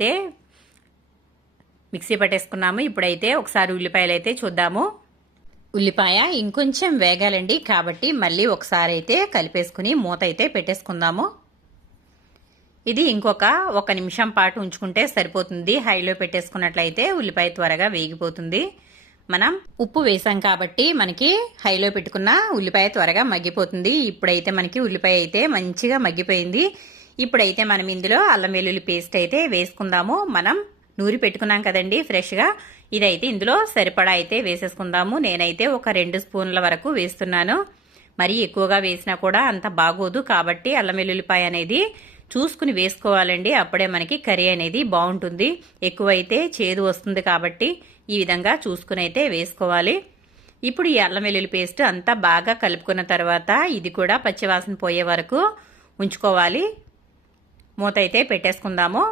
అయితే మిక్సీ పట్టేసుకున్నాము. ఇప్పుడైతే ఒకసారి ఉల్లిపాయలు అయితే చూద్దాము. ఉల్లిపాయ ఇంకొంచెం వేగాలండి, కాబట్టి మళ్ళీ ఒకసారి అయితే కలిపేసుకుని మూత అయితే పెట్టేసుకుందాము. ఇది ఇంకొక 1 నిమిషం పాటు ఉంచుకుంటే సరిపోతుంది. హైలో పెట్టేసుకున్నట్లయితే ఉల్లిపాయ త్వరగా వేగిపోతుంది. మనం ఉప్పు వేసాం కాబట్టి మనకి హైలో పెట్టుకున్న ఉల్లిపాయ త్వరగా మగ్గిపోతుంది. ఇప్పుడైతే మనకి ఉల్లిపాయ అయితే మంచిగా మగ్గిపోయింది. ఇప్పుడైతే మనం ఇందులో అల్లం వెల్లుల్లి పేస్ట్ అయితే వేసుకుందాము. మనం నూరి పెట్టుకున్నాం కదండి ఫ్రెష్గా, ఇదైతే ఇందులో సరిపడా అయితే వేసేసుకుందాము. నేనైతే ఒక 2 స్పూన్ల వరకు వేస్తున్నాను. మరి ఎక్కువగా వేసినా కూడా అంత బాగోదు, కాబట్టి అల్లం వెల్లుల్లిపాయ అనేది చూసుకుని వేసుకోవాలండి. అప్పుడే మనకి కర్రీ అనేది బాగుంటుంది. ఎక్కువైతే చేదు వస్తుంది, కాబట్టి ఈ విధంగా చూసుకుని అయితే వేసుకోవాలి. ఇప్పుడు ఈ అల్లం వెల్లుల్లి పేస్ట్ అంతా బాగా కలుపుకున్న తర్వాత ఇది కూడా పచ్చివాసన పోయే వరకు ఉంచుకోవాలి. మూత అయితే పెట్టేసుకుందాము.